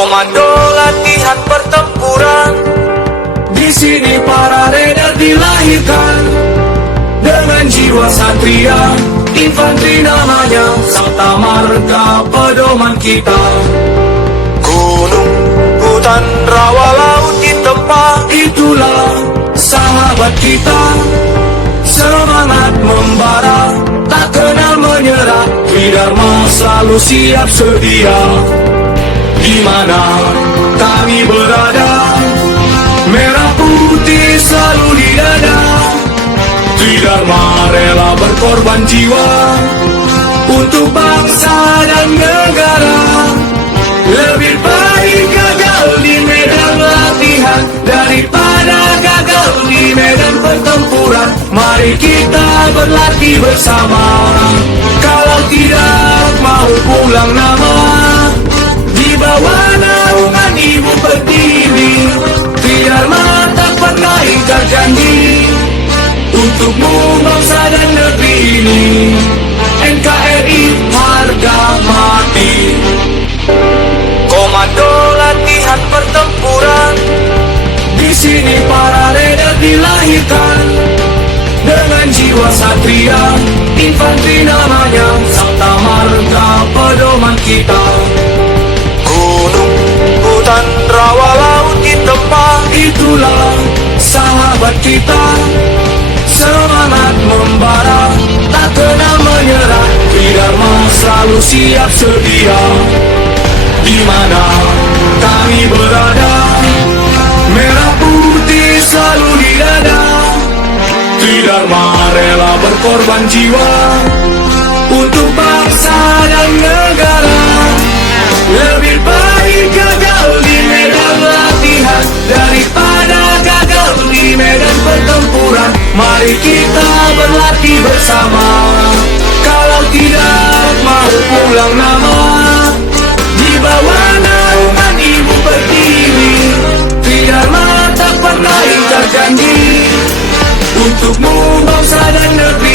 Komando latihan pertempuran. Di sini para raider dilahirkan dengan jiwa satria. Infanteri namanya, Sabta Marga pedoman kita. Gunung, hutan, rawa, laut ditempa, itulah sahabat kita. Semangat membara, tak kenal menyerah. Tridharma selalu siap sedia. Di mana kami berada, merah putih selalu di dada. Tridharma rela berkorban jiwa untuk bangsa dan negara. Lebih baik gagal di medan latihan daripada gagal di medan pertempuran. Mari kita berlatih bersama. Kalau tidak mau pulang nama, di bawah naungan Ibu Pertiwi, Tridharma tak pernah ingkar janji untukmu bangsa dan negeri ini. NKRI harga mati. Komando latihan pertempuran. Di sini para raider dilahirkan dengan jiwa satria. Infanteri namanya, Sabta Marga pedoman kita. Gunung, hutan, rawa, laut ditempa, itulah sahabat kita. Semangat membara, tak kenal menyerah. Tridharma selalu siap sedia. Di mana kami berada, merah putih selalu di dada. Tridharma rela berkorban jiwa untuk bangsa dan negara. Lebih baik gagal di medan latihan daripada gagal di medan pertempuran. Mari kita berlatih bersama. Kalau tidak mau pulang nama, di bawah naungan Ibu Pertiwi, Tridharma tak pernah ingkar janji untukmu bangsa dan negeri.